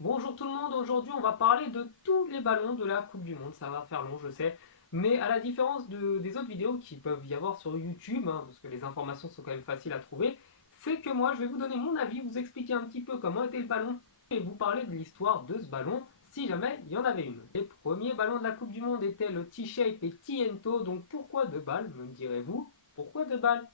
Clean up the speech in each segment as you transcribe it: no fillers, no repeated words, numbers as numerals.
Bonjour tout le monde, aujourd'hui on va parler de tous les ballons de la Coupe du Monde, ça va faire long je sais, mais à la différence des autres vidéos qui peuvent y avoir sur YouTube, parce que les informations sont quand même faciles à trouver, c'est que moi je vais vous donner mon avis, vous expliquer un petit peu comment était le ballon et vous parler de l'histoire de ce ballon si jamais il y en avait une. Les premiers ballons de la Coupe du Monde étaient le T-Shape et Tiento, donc pourquoi deux balles, me direz-vous? Pourquoi deux balles?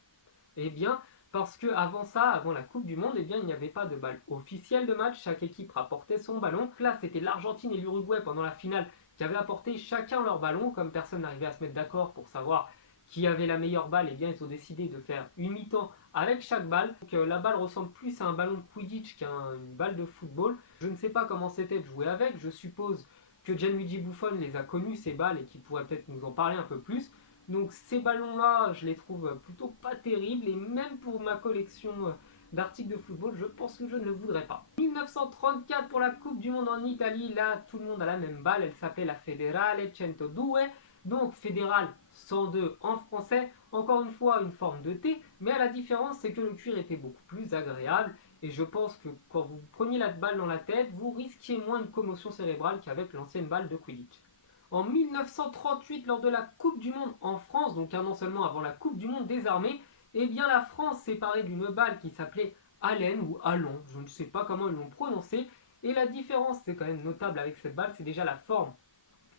Eh bien, parce que avant ça, avant la Coupe du Monde, eh bien, il n'y avait pas de balle officielle de match. Chaque équipe rapportait son ballon. Là, c'était l'Argentine et l'Uruguay pendant la finale qui avaient apporté chacun leur ballon. Comme personne n'arrivait à se mettre d'accord pour savoir qui avait la meilleure balle, eh bien, ils ont décidé de faire une mi-temps avec chaque balle. Donc, la balle ressemble plus à un ballon de Quidditch qu'à une balle de football. Je ne sais pas comment c'était de jouer avec. Je suppose que Gianluigi Buffon les a connus, ces balles, et qu'il pourrait peut-être nous en parler un peu plus. Donc ces ballons-là, je les trouve plutôt pas terribles et même pour ma collection d'articles de football, je pense que je ne le voudrais pas. 1934 pour la Coupe du Monde en Italie, là tout le monde a la même balle, elle s'appelait la Federale 102, donc fédérale 102 en français, encore une fois une forme de T, mais la différence c'est que le cuir était beaucoup plus agréable et je pense que quand vous preniez la balle dans la tête, vous risquiez moins de commotion cérébrale qu'avec l'ancienne balle de Quidditch. En 1938, lors de la Coupe du Monde en France, donc un an seulement avant la Coupe du Monde des armées, eh bien la France s'est parée d'une balle qui s'appelait Allen ou Allon, je ne sais pas comment ils l'ont prononcé, et la différence, c'est quand même notable avec cette balle, c'est déjà la forme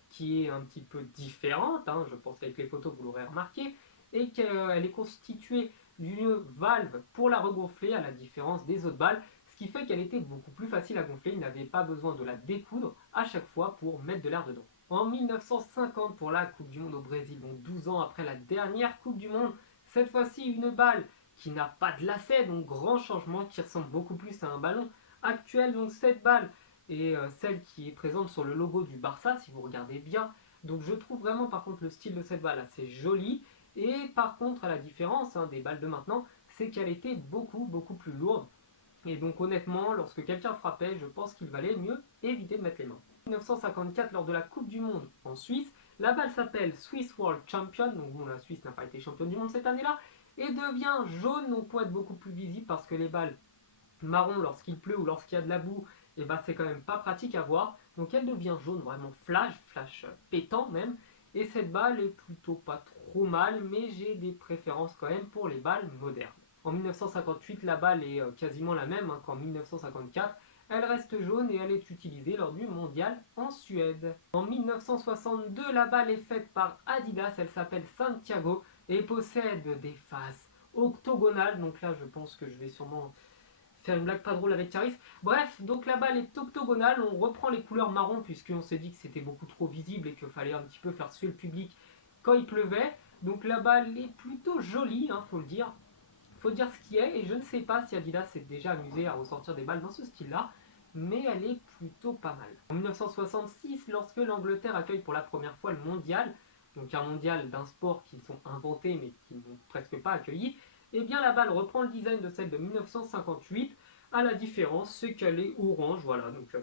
qui est un petit peu différente, je pense qu'avec les photos vous l'aurez remarqué, et qu'elle est constituée d'une valve pour la regonfler à la différence des autres balles, ce qui fait qu'elle était beaucoup plus facile à gonfler, il n'avait pas besoin de la découdre à chaque fois pour mettre de l'air dedans. En 1950 pour la Coupe du Monde au Brésil, donc 12 ans après la dernière Coupe du Monde, cette fois-ci une balle qui n'a pas de lacet, donc grand changement, qui ressemble beaucoup plus à un ballon actuel, donc cette balle et celle qui est présente sur le logo du Barça, si vous regardez bien. Donc je trouve vraiment par contre le style de cette balle assez joli. Et par contre, à la différence des balles de maintenant, c'est qu'elle était beaucoup plus lourde. Et donc honnêtement, lorsque quelqu'un frappait, je pense qu'il valait mieux éviter de mettre les mains. En 1954, lors de la Coupe du Monde en Suisse, la balle s'appelle Swiss World Champion, donc bon, la Suisse n'a pas été championne du monde cette année-là, et devient jaune, donc pour être beaucoup plus visible, parce que les balles marron lorsqu'il pleut ou lorsqu'il y a de la boue, et bah c'est quand même pas pratique à voir. Donc elle devient jaune, vraiment flash pétant même. Et cette balle est plutôt pas trop mal, mais j'ai des préférences quand même pour les balles modernes. En 1958, la balle est quasiment la même qu'en 1954. Elle reste jaune et elle est utilisée lors du mondial en Suède. En 1962, la balle est faite par Adidas, elle s'appelle Santiago et possède des faces octogonales. Donc là, je pense que je vais sûrement faire une blague pas drôle avec Caris. Bref, donc la balle est octogonale, on reprend les couleurs marron puisqu'on s'est dit que c'était beaucoup trop visible et qu'il fallait un petit peu faire suer le public quand il pleuvait. Donc la balle est plutôt jolie, faut le dire. Faut dire ce qui est, et je ne sais pas si Adidas s'est déjà amusé à ressortir des balles dans ce style-là, mais elle est plutôt pas mal. En 1966, lorsque l'Angleterre accueille pour la première fois le mondial, donc un mondial d'un sport qu'ils ont inventé mais qu'ils n'ont presque pas accueilli, eh bien la balle reprend le design de celle de 1958, à la différence c'est qu'elle est orange, voilà, donc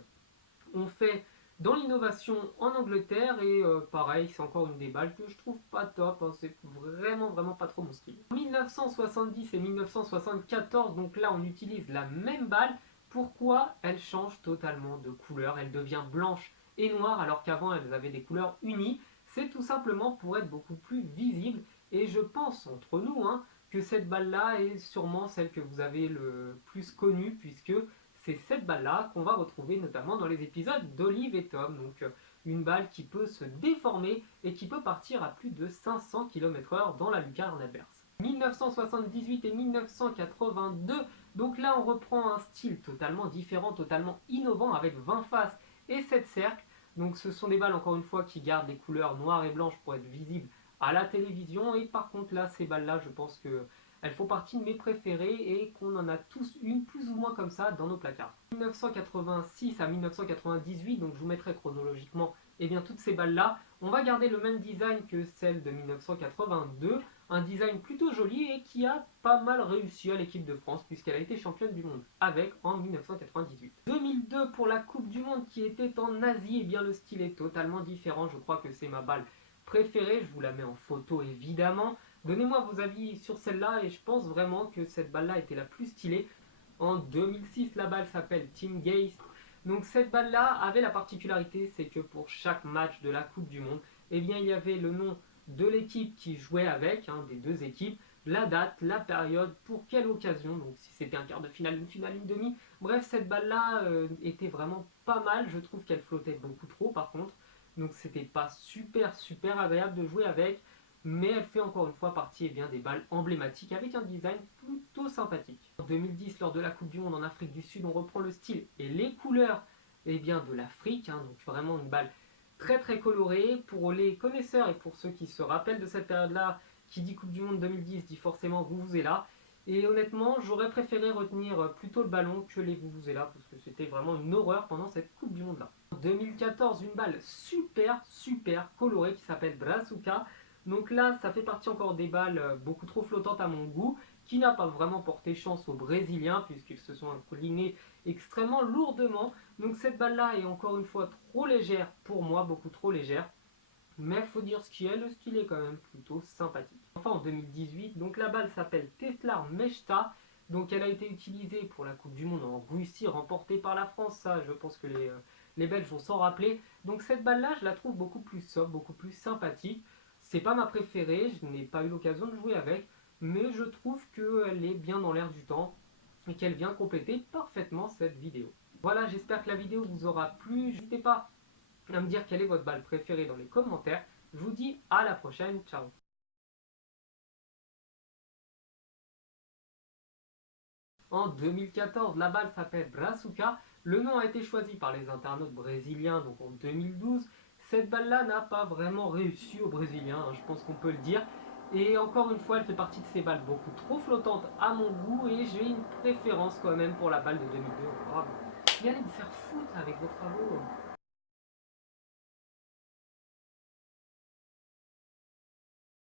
on fait dans l'innovation en Angleterre et pareil, c'est encore une des balles que je trouve pas top, c'est vraiment pas trop mon style. En 1970 et 1974, donc là on utilise la même balle. Pourquoi elle change totalement de couleur? Elle devient blanche et noire alors qu'avant elles avaient des couleurs unies. C'est tout simplement pour être beaucoup plus visible et je pense entre nous que cette balle là est sûrement celle que vous avez le plus connue puisque c'est cette balle-là qu'on va retrouver notamment dans les épisodes d'Olive et Tom. Donc une balle qui peut se déformer et qui peut partir à plus de 500 km/h dans la lucarne adverse. 1978 et 1982, donc là on reprend un style totalement différent, totalement innovant avec 20 faces et 7 cercles. Donc ce sont des balles encore une fois qui gardent les couleurs noires et blanches pour être visibles à la télévision. Et par contre là, ces balles-là, je pense que elles font partie de mes préférées et qu'on en a tous une plus ou moins comme ça dans nos placards. 1986 à 1998, donc je vous mettrai chronologiquement toutes ces balles-là, on va garder le même design que celle de 1982, un design plutôt joli et qui a pas mal réussi à l'équipe de France puisqu'elle a été championne du monde avec en 1998. 2002 pour la Coupe du Monde qui était en Asie, et bien le style est totalement différent, je crois que c'est ma balle préférée, je vous la mets en photo évidemment. Donnez-moi vos avis sur celle-là et je pense vraiment que cette balle-là était la plus stylée. En 2006, la balle s'appelle Team Geist. Donc cette balle-là avait la particularité, c'est que pour chaque match de la Coupe du Monde, eh bien, il y avait le nom de l'équipe qui jouait avec, hein, des deux équipes, la date, la période, pour quelle occasion, donc si c'était un quart de finale, une finale, une demi. Bref, cette balle-là était vraiment pas mal, je trouve qu'elle flottait beaucoup trop par contre, donc c'était pas super agréable de jouer avec, mais elle fait encore une fois partie des balles emblématiques avec un design plutôt sympathique. En 2010, lors de la Coupe du Monde en Afrique du Sud, on reprend le style et les couleurs de l'Afrique, hein, donc vraiment une balle très colorée. Pour les connaisseurs et pour ceux qui se rappellent de cette période-là, qui dit Coupe du Monde 2010 dit forcément Vuvuzela. Et honnêtement, j'aurais préféré retenir plutôt le ballon que les Vuvuzela parce que c'était vraiment une horreur pendant cette Coupe du Monde-là. En 2014, une balle super colorée qui s'appelle Brazuca. Donc là, ça fait partie encore des balles beaucoup trop flottantes à mon goût, qui n'a pas vraiment porté chance aux Brésiliens puisqu'ils se sont inclinés extrêmement lourdement. Donc cette balle-là est encore une fois trop légère pour moi, beaucoup trop légère. Mais il faut dire ce qui est, le style est quand même plutôt sympathique. Enfin en 2018, donc la balle s'appelle Tesla Mechta. Donc elle a été utilisée pour la Coupe du Monde en Russie, remportée par la France. Ça, je pense que les Belges vont s'en rappeler. Donc cette balle-là, je la trouve beaucoup plus sobre, beaucoup plus sympathique. C'est pas ma préférée, je n'ai pas eu l'occasion de jouer avec, mais je trouve qu'elle est bien dans l'air du temps et qu'elle vient compléter parfaitement cette vidéo. Voilà, j'espère que la vidéo vous aura plu. N'hésitez pas à me dire quelle est votre balle préférée dans les commentaires. Je vous dis à la prochaine, ciao. En 2014, la balle s'appelle Brazuca. Le nom a été choisi par les internautes brésiliens, donc en 2012. Cette balle-là n'a pas vraiment réussi aux Brésiliens, hein, je pense qu'on peut le dire. Et encore une fois, elle fait partie de ces balles beaucoup trop flottantes à mon goût et j'ai une préférence quand même pour la balle de 2002. Bravo. Et allez vous faire foutre avec vos travaux.